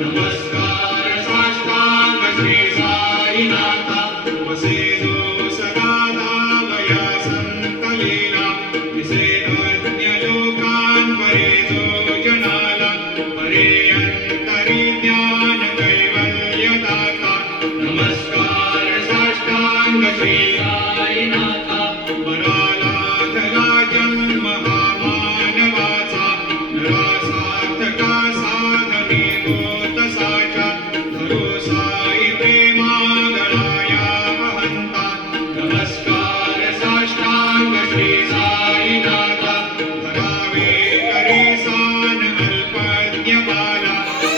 Namaskar, Sri Sai Nata, Vase Jo Sada Shri Sainath परालाधला जन्म हा मानवाचा नरासार्थका साधने होत साचा धरो साई प्रेमा गणाया अहंता नमस्कार साष्टांग श्री साईनाथ धरावे करे सान अल्पज्ञ बाला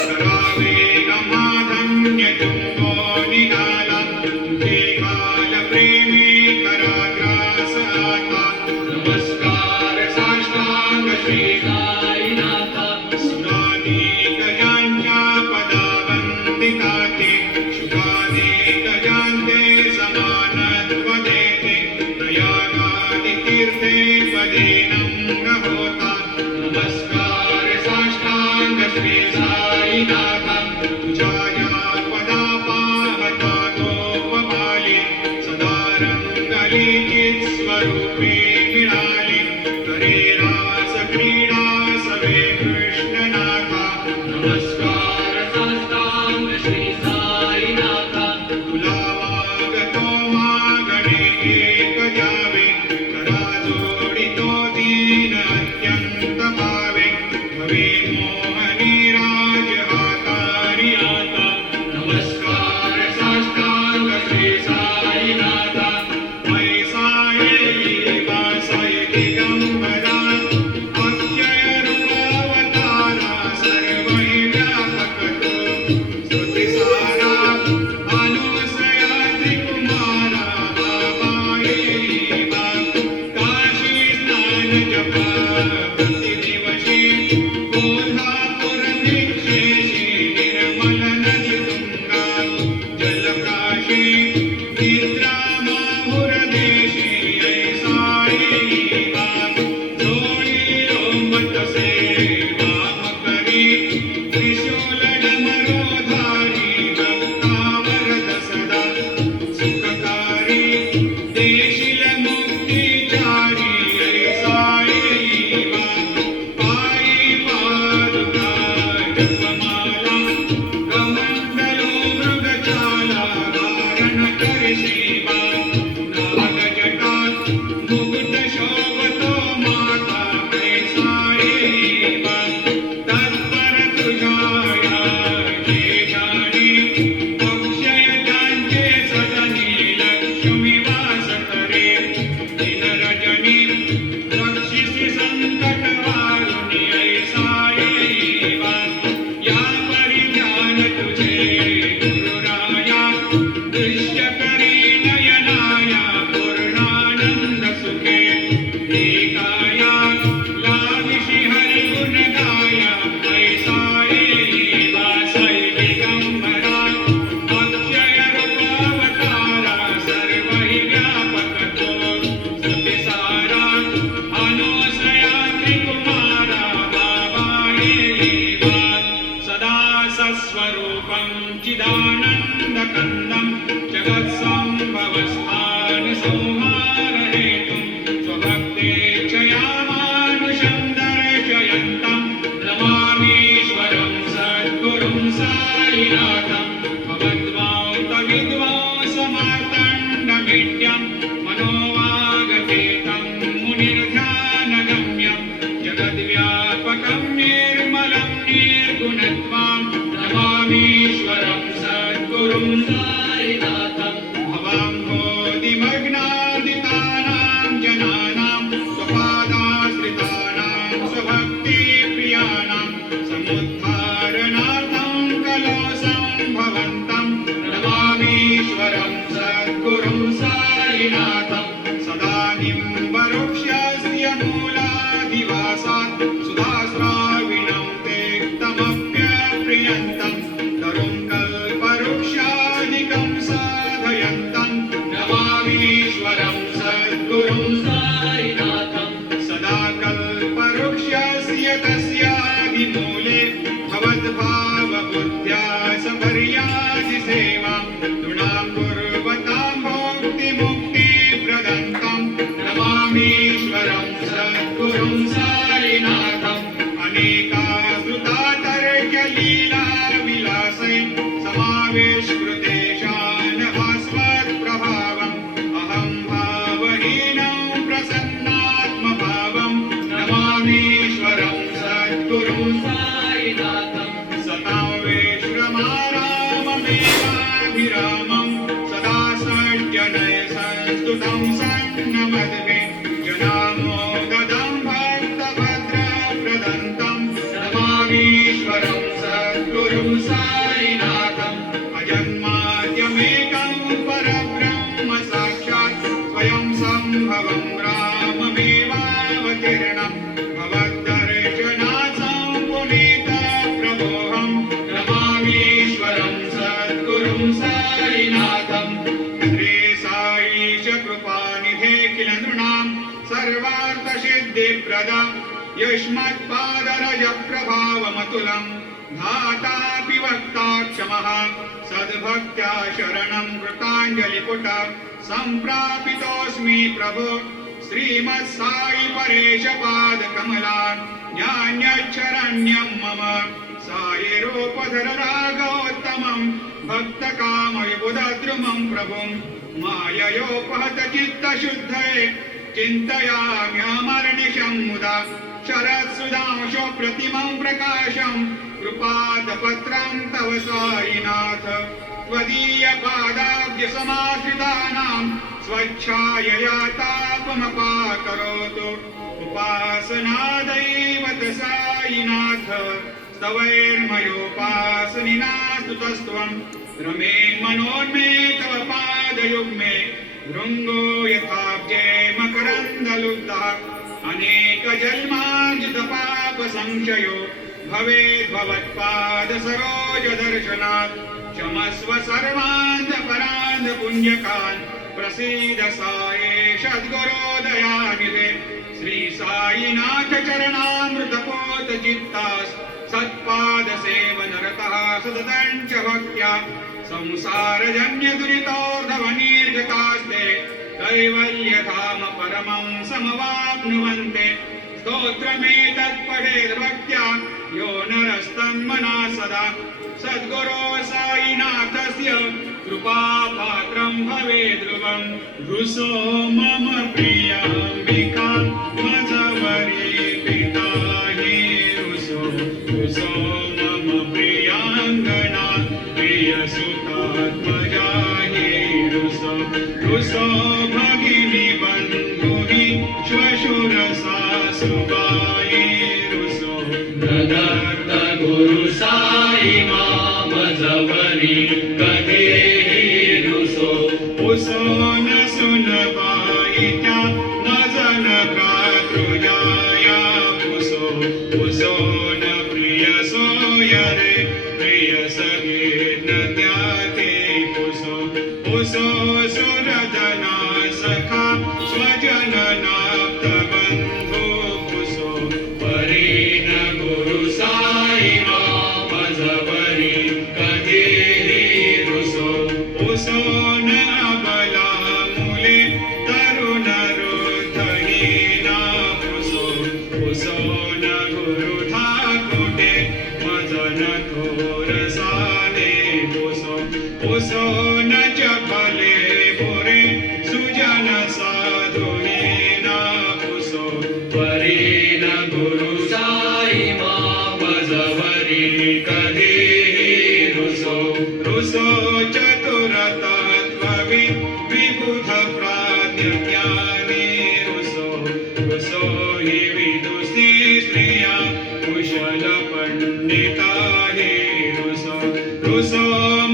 करावे गमाधन्य चुंबो निघाला तुझे काल प्रेमी कराग्रास आता नमस्कार साष्टांग श्री साईनाथ सुराधिक ज्यांच्या पदावंदिताते शुभाधिक ज्यांचे समानत्व देते प्रयागादि तीर्थे पदे नम्र होता नमस्कार साष्टांग श्री साईनाथ तुझ्या या पदा पाहता गोपबाले सदा रंगली चित स्वरूपी मिळाली करे रास क्रीडा सवे कृष्णनाथा नमस्कार साष्टांग श्री साईनाथ तुला मागतो मागणे एक द्यावे करा जोडितो दीन अत्यंत भावे भवे मोहनी राज हातारी आता नमस्कार साष्टांग श्री साईनाथ पैसा येई वासाई दिगंबरा अक्षय रूपावतारा सर्वहि व्यापक तो स्तुतिसारा अनुसया त्रिकुमारा बाबा येई बा काशी स्नान जपा प्रतिदिवशी कोल्हापूर भिक्षेशी निर्मल नदी तुंगा जलप्राशी निद्रा माहुर देशी ऐसा येई बा जोडी लोंबतसे वाम करी त्रिशूल डमरोधारी भक्तावरद सदा सुखकारी देशील मुक्तिचारी ऐसा येई बा पायी पादुका जपमाला कमंडलो मृगचाला धारण करशी बा नागजटात मुकुट शोभतो माता ऐसा येई बा तत्पर तुझ्या या केशानी अक्षय ज्यांचे सदनी लक्ष्मी वास करे दिन रजनी रक्षिसी संकट वारुणी ऐसा येई बा या परिध्यान तुझे गुरुराया दृश्य करी नयनाया पूर्णानंद सुखे एकाया लाविषि हरि गुण गाया ऐसा येई बा साई दिगंबरा अक्षय रूपावतारा सर्वहि व्यापक तो स्तुतिसारा अनुसया त्रिकुमारा बाबा येई बा सदा सस्वरूपं चिदानन्दकन्दं जगत्सम्भवस्थान संहारहेतुं स्वभक्तेच्छयामानुषं दर्शयन्तं नमामीश्वरं सद्गुरुं साईनाथं भगवद्वान्तविद्वांसमार्तण्डमेट्यं मनोवागतीतं मुनिर्ध्यानगम्यं जगद्व्यापकं निर्मलं निर्गुणत्वं नमामीश्वरं सद्गुरुं साईनाथं भवाम्भोधिमग्नादितानां जनानां स्वपादाश्रितानां स्वभक्तिप्रियाणां समुद्धारणार्थं कलोषं भवन्तं नमामीश्वरं सद्गुरुं साईनाथं सदा निम्बवृक्षस्य मूलाधिवासात् सुधास्राविणं तेक्तमप्यप्रियन्तं तरुं कल्पवृक्षादिकं साधयन्तं नमामीश्वरं सद्गुरुं साईनाथं सदा कल्पवृक्षस्य तस्यादिमूले भवद्भावबुद्ध्या सपर्यासि सेवां नृणां कुर्वतां भोक्तिमुक्तिप्रदन्तं नमामीश्वरं सद्गुरुं साईनाथं अनेकास्तुतातर्क्यलीला विलासै समावेशकृतेशान् भास्वत्प्रभावम् संस्तुतं सन्नमद्भि जनामोददं भक्तभद्रप्रदन्तं नमामीश्वरं सद्गुरुं साईनाथम् अजन्माद्यमेकं परब्रह्म साक्षात् स्वयं सम्भवं राममेवावतीर्णं भवद्दर्शनार्थं पुनीतप्रभोऽहं नमामीश्वरं सद्गुरुं साईनाथम् श्री साईश कृपानिधे किल नृणां सर्वार्थसिद्धिप्रद युष्मत्पादरजप्रभावमतुलं धातापि वक्ता क्षमः सद्भक्त्या शरणं कृताञ्जलिपुट सम्प्रापितोऽस्मि प्रभो श्रीमत्साई परेशपादकमला ज्ञान्यच्छरण्यं मम सायिरूपधर रागोत्तमं भक्तकामविबुधद्रुमं प्रभुं माययोपहत चित्तशुद्धये चिन्तयाम्यमर्निशं मुदा शरत्सुधांशो प्रतिमं प्रकाशं कृपादपत्रं तव साईनाथ त्वदीयपादाब्जसमाश्रितानां स्वच्छायया तापमपाकरोतु उपासनादैवत साईनाथ स्तवैर्मयोपासनिना स्तुतस्त्वं रमे मनोन्मे तव पादयुग्मे भृङ्गो यथाब्जे मकरन्दलुब्धः अनेकजन्मार्जितपापसंशयो भवेद्भवत्पादसरोजदर्शनात् क्षमस्व सर्वान्धपरान्ध पुण्यकान् प्रसीद साये सद्गुरोदयानिधे श्री साईनाथ चरणामृतपोत चित्तास् सत्पादसेवनरतः सततं च भक्त्या संसारजन्यदुरितोर्धवनिर्गतास्ते कैवल्यधाम परमं समवाप्नुवन्ते स्तोत्रमेतत्पठेद् भक्त्या यो नरस्तन्मना सदा सद्गुरो साईनाथस्य कृपापात्रं भवेद् ध्रुवं रुसो मम प्रियाम्बिका मजवरी पिता हि रुसो रुसो मम प्रियाङ्गना प्रियसुतात्मजा हि रुसो रुसो भगिनी बन्धुहि श्वशुरसासुबायि रुसो दत्त गुरु साई मामजवरी कधीही रुसो उसो न सुनबाई त्या मजन भ्रातृजाया उसो उसो न प्रिय सोयरे प्रिय सगे न त्याते उसो उसो सुरजना सखा स्वजननाप्त बन्धो उसो परीन गुरु साई मामजवरी कधीही रुसो उसो न अबला मुले तरुण रुद्धहीना उसो उसो न गुरुधा कुटे मजन थोरसाने उसो उसो न चपले बुरे सुजन साधुहीना उसो परीन गुरु साई मामजवरी कधीही रुसो रुसो चतुरतत्त्वविद् विबुध प्राज्ञज्ञानी रुसो रुसो हि विदुषी स्त्रिया कुशल पंडिता हि रुसो रुसो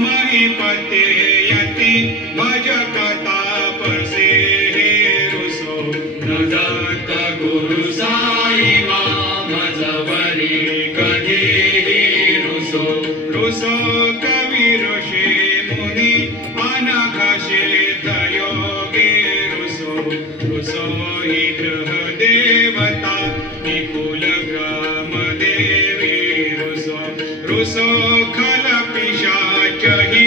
महीपते यति भजक तापसे हि रुसो दत्त गुरु साई मामजवरी कधीही रुसो रुसो कवि ऋषि मुनि अनघ सिद्ध योगी रुसो रुसो हि गृह देवता निकुल ग्राम देवी रुसो रुसो खल पिशाच हि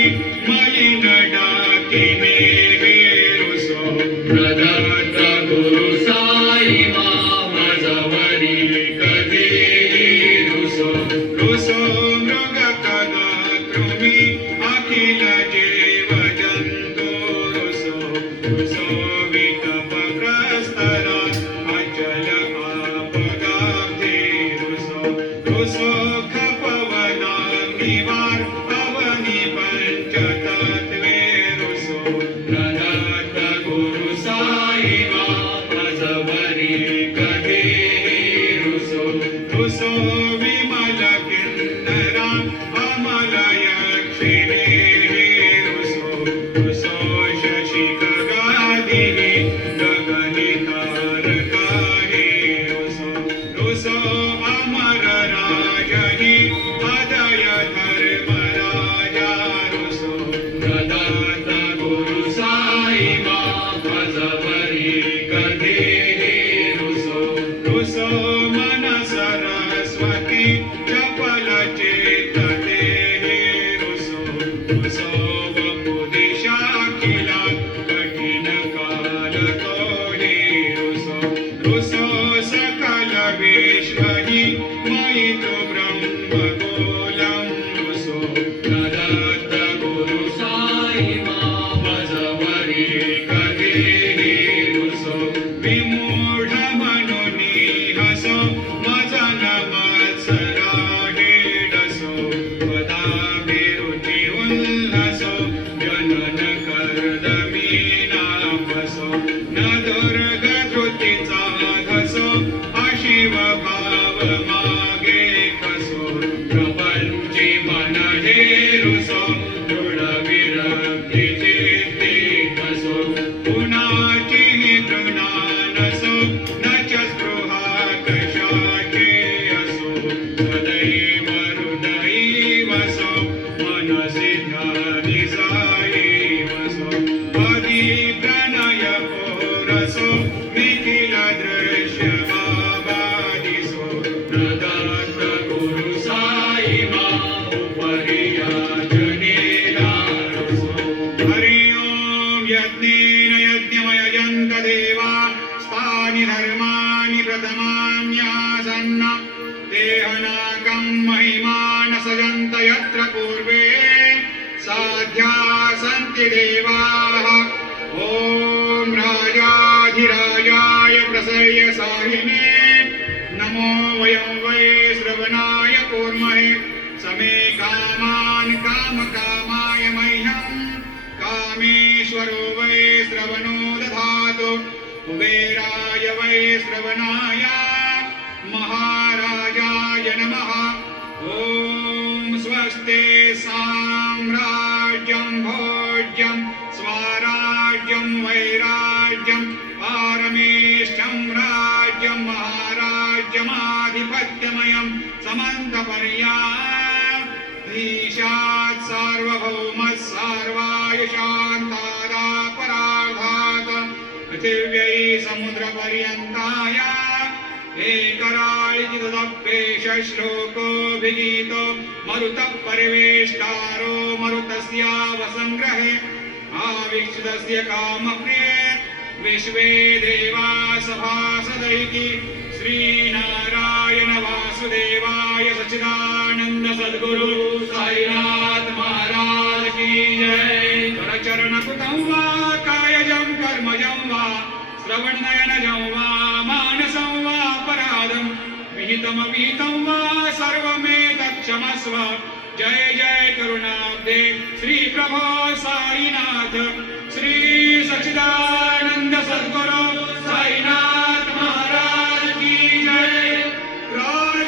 मलिन डाकिने हे रुसो दत्त गुरु साई मामजवरी कधीही रुसो रुसो मृग कदा कृमि अखिल जीव जन्तु रुसो रुसो विकपप्रस्तरा अचल आपदाब्धे रुसो रुसो खपवनाग्निवार अवनि पञ्चतत्त्वे रुसो दत्त गगनी तारका हे रुसो अमर राजहि अदय धर्मराजा रुसो प्रदाता गुरु साई माझवरी कधीही रुसो रुसो मन सरस्वती चपल चेतते हे रुसो वपुदिशा किला कठिन काल तो हे रुसो सकल विश्वहि मयि तु ब्रह्म गोलम रुसो प्रदाता गुरु साई माझवरी कधीही रुसो विमूढ मनुनी हसो मजन मत्सरा हेडसो पदाभिरुचि उल्लसो जनन कर्दमी नामसो न दुर्गधृतीचा धसो अशिव भाव मागे कसो प्रपंची मन हे रुसो दृढ विरक्ती चित्ती कसो कुणाची तृणा नसो न च स्पृहा कशाची असो सदैव हृदयी वसो मनसि ध्यानि साई वसो पदी प्रणय रसो निखिल दृश्य बाबादिसो प्रदाता गुरु साई उपरिया जनेला रुसो हरि ओम यज्ञेन यज्ञमयजन्त देवा स्थानि धर्माणि प्रथमान्यासन्न देहनाकं महिमान सजन्त यत्र पूर्वे साध्या सन्ति देवाः ॐ राजाधिराजाय प्रसर्य साहिने नमो वयं वै श्रवणाय कूर्महे समे कामान् कामकामाय मह्यम् कामेश्वरो वै श्रवणो दधातु कुबेराय वै श्रवणाय महाराजाय नमः ॐ स्वस्ति साम्राज्यं भोज्यं स्वराज्यं वैराज्यं पारमेष्ठं राज्यं महाराज्यमाधिपत्यमयं समन्तपर्याधीशात् सार्वभौमः सार्वाय शान्तादापराधात् पृथिव्यै समुद्रपर्यन्ताय एकराळिजिदप्पेश श्लोकोऽभिगीतो मरुतः परिवेष्टारो मरुतस्यावसङ्ग्रहे आवीक्षितस्य कामप्रिये विश्वे देवा सभासदैकी श्रीनारायण वासुदेवाय सच्चिदानन्द सद्गुरु साईनाथ महाराज की जय करचरणकृतं वा कायजं कर्मजं वा श्रवणनयनजं वा मानसं वा अपराधं विहितमविहितं वा सर्वमेतत्क्षमस्व जय जय करुणाब्धे श्री प्रभो साईनाथ